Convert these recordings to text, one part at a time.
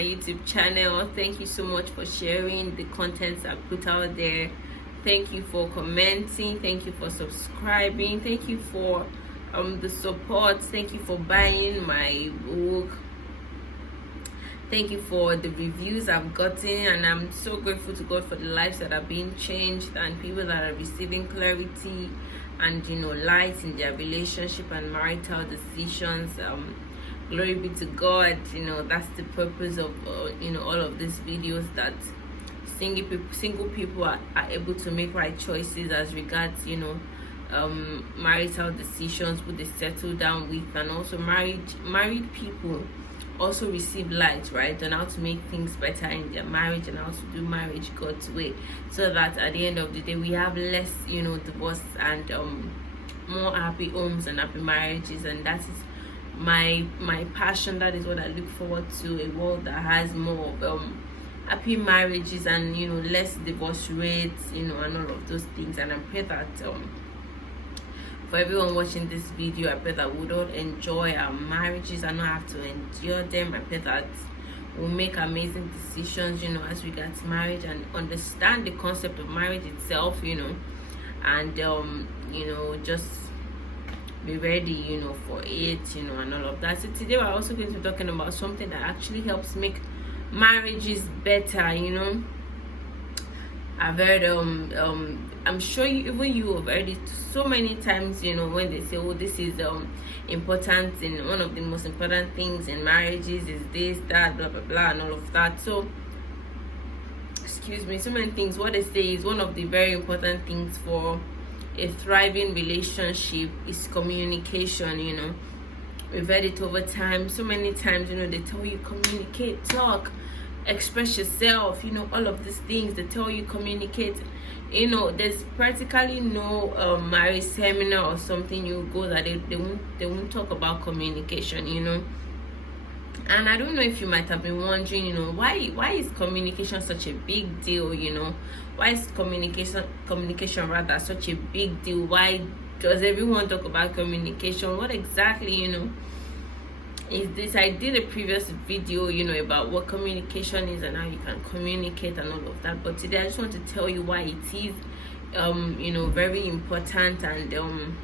my YouTube channel. Thank you so much for sharing the contents I put out there. Thank you for commenting. Thank you for subscribing. Thank you for the support. Thank you for buying my book. Thank you for the reviews I've gotten, and I'm so grateful to God for the lives that are being changed and people that are receiving clarity and light in their relationship and marital decisions. Glory be to God. That's the purpose of all of these videos, that single people are able to make right choices as regards marital decisions, who they settle down with, and also married people also receive light, right, on how to make things better in their marriage and how to do marriage God's way, so that at the end of the day we have less divorce and more happy homes and happy marriages. And that is my passion. That is what I look forward to, a world that has more happy marriages and less divorce rates, and all of those things. And I pray that for everyone watching this video, I pray that we don't enjoy our marriages and not have to endure them. I pray that we'll make amazing decisions, as regards marriage, and understand the concept of marriage itself, and just be ready, for it, and all of that. So today we're also going to be talking about something that actually helps make marriages better. I've heard I'm sure you have heard it so many times, when they say, oh, this is important, and one of the most important things in marriages is this, that, blah blah blah, and all of that. So excuse me, so many things. What they say is one of the very important things for a thriving relationship is communication. We've heard it over time so many times. They tell you communicate, talk, express yourself, all of these things. They tell you communicate. There's practically no marriage seminar or something you go that they won't talk about communication. And I don't know if you might have been wondering, why is communication such a big deal? Why is communication rather such a big deal? Why does everyone talk about communication? What exactly is this? I did a previous video about what communication is and how you can communicate and all of that, but today I just want to tell you why it is very important and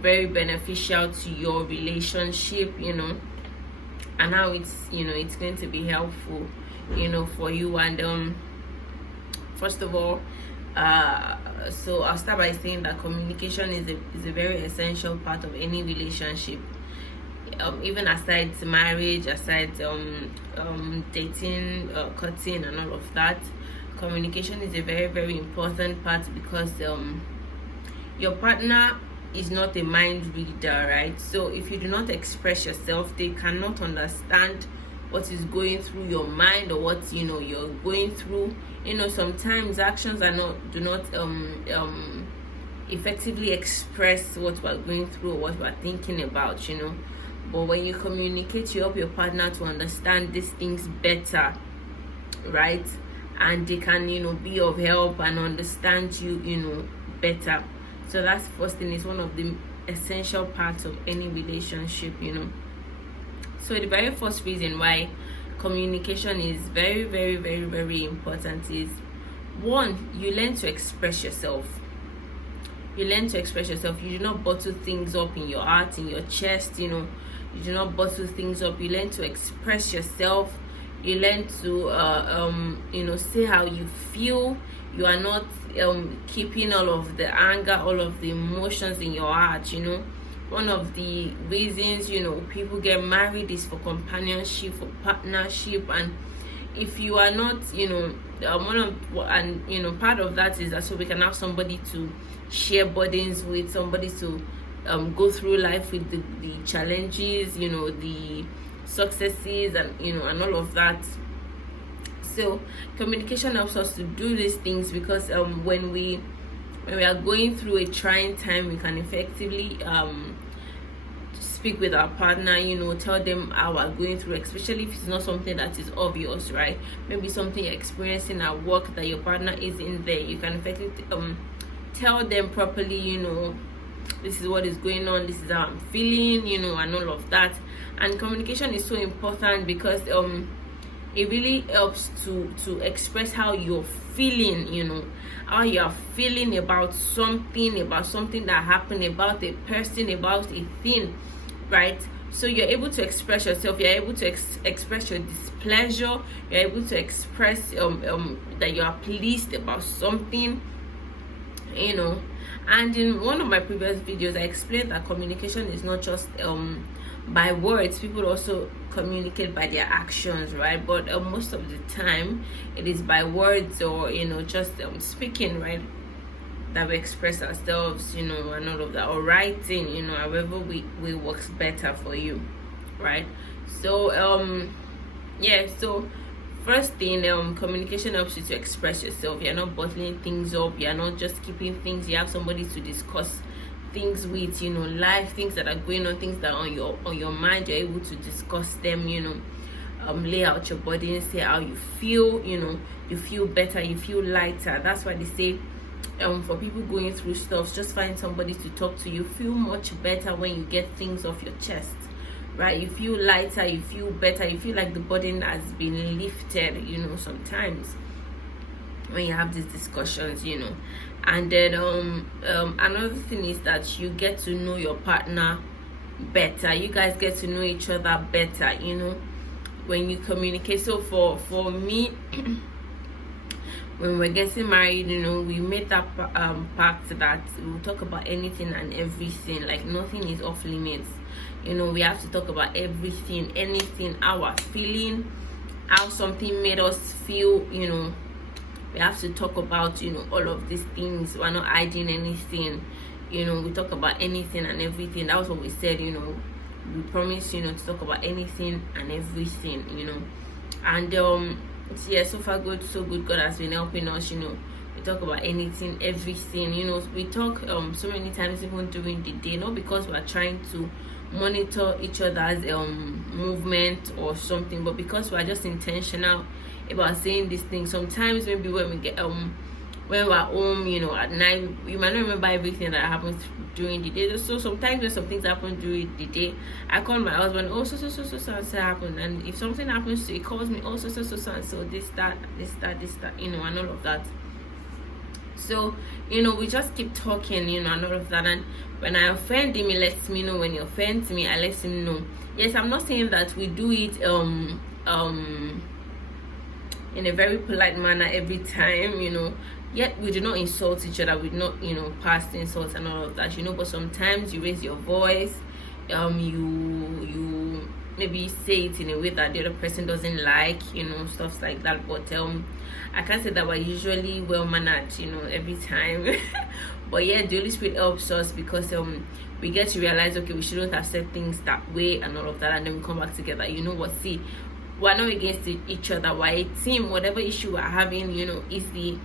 very beneficial to your relationship, and how it's it's going to be helpful for you. And first of all, so I'll start by saying that communication is a very essential part of any relationship. Even aside marriage, aside dating, cutting, and all of that, communication is a very, very important part, because your partner is not a mind reader, right? So if you do not express yourself, they cannot understand what is going through your mind or what you're going through. Sometimes actions do not effectively express what we're going through or what we're thinking about. But when you communicate, you help your partner to understand these things better, right? And they can be of help and understand you better. So that's the first thing. It's one of the essential parts of any relationship. So the very first reason why communication is very, very, very, very important is, one, you learn to express yourself. You learn to express yourself. You do not bottle things up in your heart, in your chest. You do not bottle things up. You learn to express yourself. You learn to say how you feel. You are not keeping all of the anger, all of the emotions in your heart. One of the reasons people get married is for companionship, for partnership. And if you are not part of that is that so we can have somebody to share burdens with, somebody to go through life with, the challenges, the successes, and and all of that. So communication helps us to do these things, because when we are going through a trying time, we can effectively speak with our partner, tell them how we're going through, especially if it's not something that is obvious, right? Maybe something you're experiencing at work that your partner isn't there. You can effectively tell them properly, this is what is going on, this is how I'm feeling, and all of that. And communication is so important, because it really helps to express how you're feeling, how you're feeling about something that happened, about a person, about a thing, right? So you're able to express yourself, you're able to express your displeasure, you're able to express that you are pleased about something, and in one of my previous videos I explained that communication is not just by words. People also communicate by their actions, right? But most of the time it is by words, or just speaking, right, that we express ourselves, and all of that, or writing, however we works better for you, right? So so first thing, communication helps you to express yourself. You're not bottling things up, you're not just keeping things. You have somebody to discuss things with, life, things that are going on, things that are on your mind. You're able to discuss them, lay out your body and say how you feel. You feel better, you feel lighter. That's why they say for people going through stuff, just find somebody to talk to. You feel much better when you get things off your chest, right? You feel lighter, you feel better, you feel like the burden has been lifted, sometimes when you have these discussions, and then another thing is that you get to know your partner better. You guys get to know each other better, when you communicate. So for me, when we're getting married, we made that pact that we'll talk about anything and everything. Like, nothing is off limits. We have to talk about everything, anything, our feeling, how something made us feel. We have to talk about all of these things. We're not hiding anything. We talk about anything and everything. That was what we said. We promised to talk about anything and everything. And yeah, so far good, so good. God has been helping us. We talk about anything, everything. We talk so many times, even during the day, not because we're trying to monitor each other's movement or something, but because we're just intentional about saying these things. Sometimes maybe when we get when we're home, at night, you might not remember everything that happens during the day. So sometimes when some things happen during the day, I call my husband, oh, so happened. And if something happens to, he calls me, oh, so and so, this that, and all of that. So we just keep talking, and all of that. And when I offend him, he lets me know. When he offends me, I let him know. Yes, I'm not saying that we do it in a very polite manner every time, yet we do not insult each other. We do not pass the insults and all of that, but sometimes you raise your voice, you maybe say it in a way that the other person doesn't like, stuff like that. But I can't say that we're usually well mannered, every time. But yeah, the Holy Spirit helps us, because we get to realize, okay, we shouldn't have said things that way and all of that, and then we come back together. See, we're not against each other, we're a team. Whatever issue we're having, is the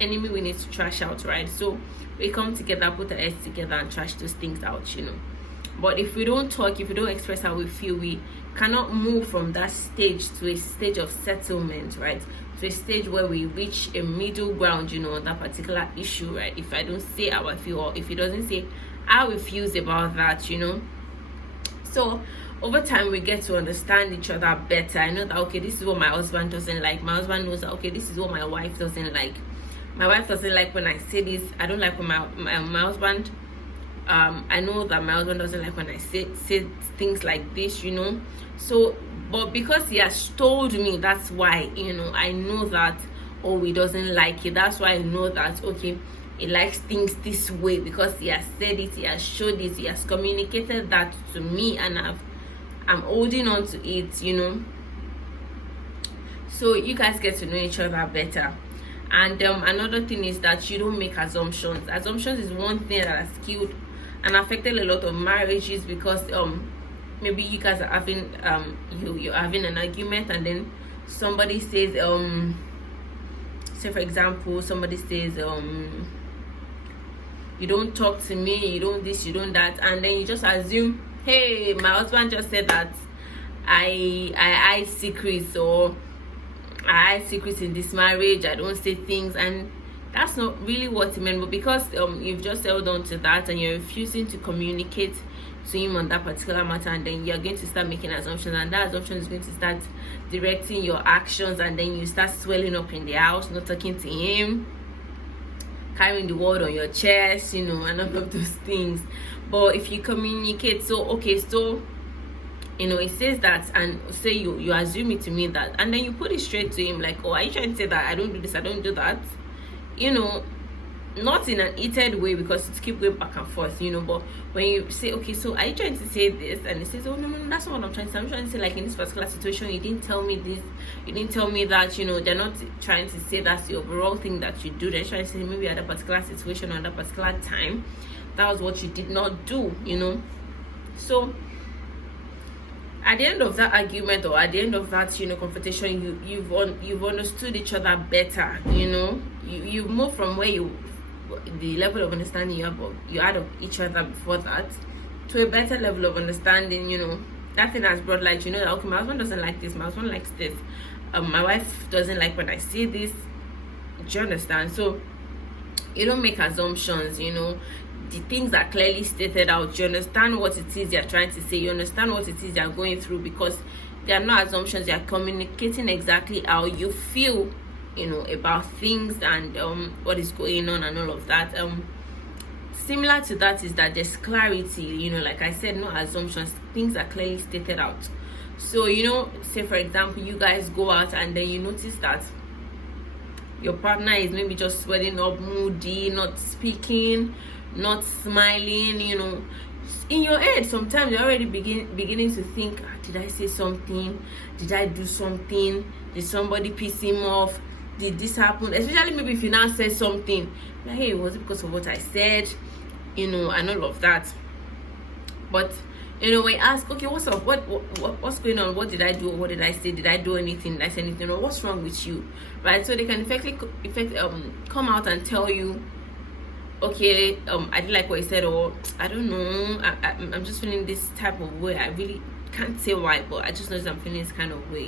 enemy we need to trash out, right? So we come together, put our heads together and trash those things out, But if we don't talk, if we don't express how we feel, we cannot move from that stage to a stage of settlement, right? To a stage where we reach a middle ground, on that particular issue, right? If I don't say how I feel, or if he doesn't say how he feels about that, So over time, we get to understand each other better. I know that, okay, this is what my husband doesn't like. My husband knows that, okay, this is what my wife doesn't like. My wife doesn't like when I say this. I don't like when my husband, I know that my husband doesn't like when I say things like this, So, but because he has told me, that's why, I know that, oh, he doesn't like it. That's why I know that, okay, he likes things this way, because he has said it, he has showed it, he has communicated that to me, and I'm holding on to it, So you guys get to know each other better. And another thing is that you don't make assumptions. Assumptions is one thing that has killed and affected a lot of marriages, because maybe you guys are having you're having an argument, and then somebody says say for example, somebody says you don't talk to me, you don't this, you don't that, and then you just assume, hey, my husband just said that I hide secrets, or I hide secrets in this marriage, I don't say things. And that's not really what he meant. But because you've just held on to that and you're refusing to communicate to him on that particular matter, and then you're going to start making assumptions, and that assumption is going to start directing your actions, and then you start swelling up in the house, not talking to him, carrying the world on your chest, and all of those things. But if you communicate, so it says that, and say you assume it to mean that, and then you put it straight to him, like, oh, are you trying to say that I don't do this, I don't do that? Not in an heated way, because it's keep going back and forth, but when you say, okay, so are you trying to say this? And he says, oh, no, that's not what I'm trying to say. I'm trying to say, like, in this particular situation, you didn't tell me this, you didn't tell me that. They're not trying to say that's the overall thing that you do. They're trying to say maybe at a particular situation or at a particular time, that was what you did not do. So at the end of that argument, or at the end of that confrontation, you've understood each other better. You move from where the level of understanding you had of each other before that, to a better level of understanding. That thing has brought light. That, okay, my husband doesn't like this, my husband likes this, my wife doesn't like when I say this. Do you understand? So you don't make assumptions. The things are clearly stated out. You understand what it is you're trying to say. You understand what it is you're going through, because there are no assumptions. You're communicating exactly how you feel about things and what is going on and all of that. Similar to that is that there's clarity. Like I said, no assumptions. Things are clearly stated out. So say for example, you guys go out and then you notice that your partner is maybe just swelling up, moody, not speaking, not smiling. In your head sometimes you're already beginning to think, did I say something? Did I do something? Did somebody piss him off? Did this happen? Especially maybe if you now say something like, hey, was it because of what I said? And all of that. But we ask, okay, what's up? What's going on? What did I do? What did I say? Did I do anything? Did I say anything? Or what's wrong with you? Right? So they can come out and tell you, okay, I didn't like what you said, or I don't know, I'm just feeling this type of way. I really can't say why, but I just know that I'm feeling this kind of way.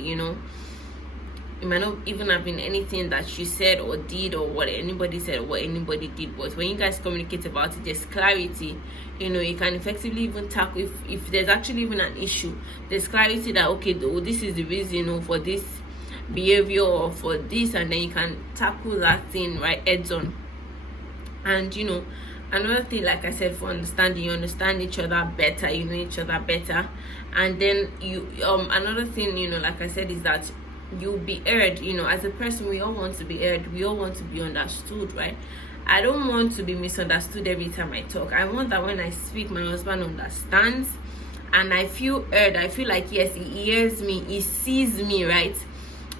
It might not even have been anything that you said or did, or what anybody said or what anybody did. But when you guys communicate about it, there's clarity. You can effectively even tackle if there's actually even an issue. There's clarity that, okay, this is the reason for this behavior or for this, and then you can tackle that thing right heads on. And another thing, like I said, for understanding, you understand each other better, you know each other better. And then another thing, like I said, is that you'll be heard. As a person, we all want to be heard, we all want to be understood, right? I don't want to be misunderstood every time I talk. I want that when I speak, my husband understands and I feel heard. I feel like, yes, he hears me, he sees me, right?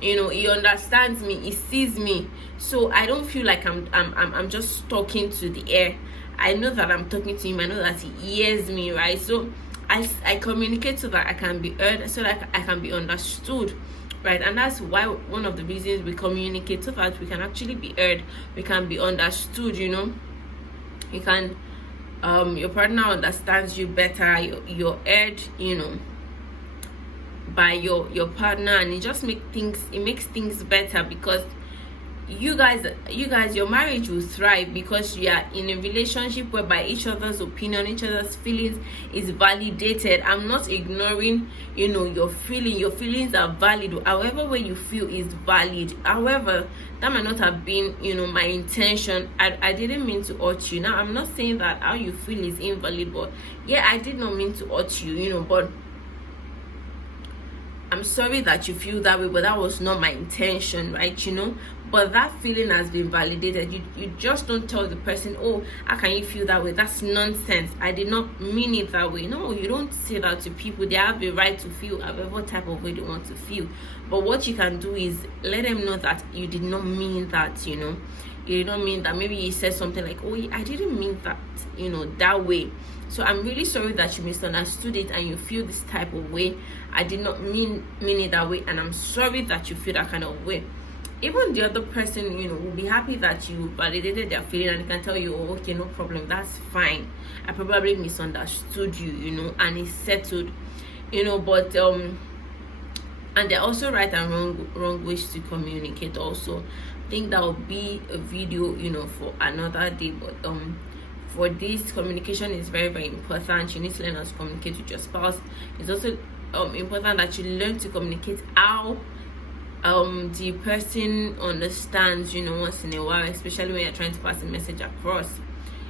He understands me, he sees me. So I don't feel like I'm just talking to the air. I know that I'm talking to him. I know that he hears me, right? So I communicate so that I can be heard, so that I can be understood, right? And that's why one of the reasons we communicate, so that we can actually be heard, we can be understood. You can your partner understands you better, you're heard, by your partner, and it makes things better, because you guys your marriage will thrive, because you are in a relationship whereby each other's opinion, each other's feelings is validated. I'm not ignoring your feelings are valid. However way you feel is valid. However, that might not have been my intention. I didn't mean to hurt you. Now I'm not saying that how you feel is invalid, but yeah, I did not mean to hurt you, but I'm sorry that you feel that way, but that was not my intention, right? But that feeling has been validated. You just don't tell the person, oh, how can you feel that way? That's nonsense. I did not mean it that way. No, you don't say that to people. They have the right to feel whatever type of way they want to feel. But what you can do is let them know that you did not mean that, You did not mean that. Maybe you said something like, oh, I didn't mean that, that way. So I'm really sorry that you misunderstood it and you feel this type of way. I did not mean it that way, and I'm sorry that you feel that kind of way. Even the other person, will be happy that you validated their feeling, and they can tell you, oh, okay, no problem, that's fine. I probably misunderstood you, and it's settled, but and there are also right and wrong ways to communicate also. think that will be a video, for another day. But for this, communication is very, very important. You need to learn how to communicate with your spouse. It's also important that you learn to communicate how the person understands, once in a while, especially when you're trying to pass a message across,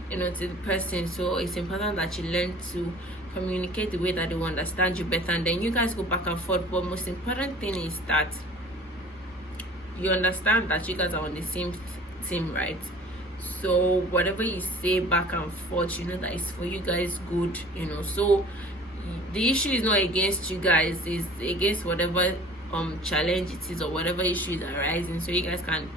to the person. So it's important that you learn to communicate the way that they will understand you better, and then you guys go back and forth. But most important thing is that you understand that you guys are on the same team, right? So whatever you say back and forth, that it's for you guys good, so the issue is not against you guys, it's against whatever challenge it is or whatever issue is arising, so you guys can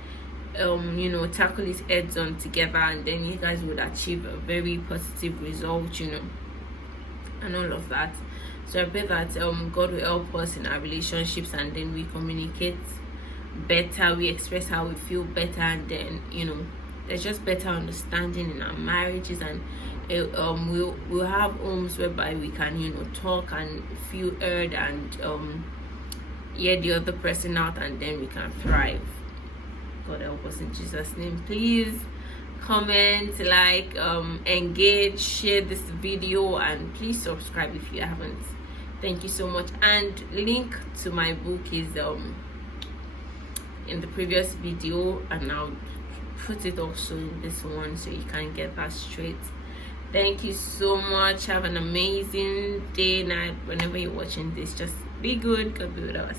tackle it heads on together, and then you guys would achieve a very positive result, and all of that. So I pray that God will help us in our relationships, and then we communicate better, we express how we feel better, and then there's just better understanding in our marriages, and we'll have homes whereby we can talk and feel heard, and hear the other person out, and then we can thrive. God help us in Jesus' name. Please comment, like, engage, share this video, and please subscribe if you haven't. Thank you so much. And link to my book is in the previous video, and I'll put it also in this one so you can get that straight. Thank you so much. Have an amazing day, night, whenever you're watching this. Just be good. God be with us.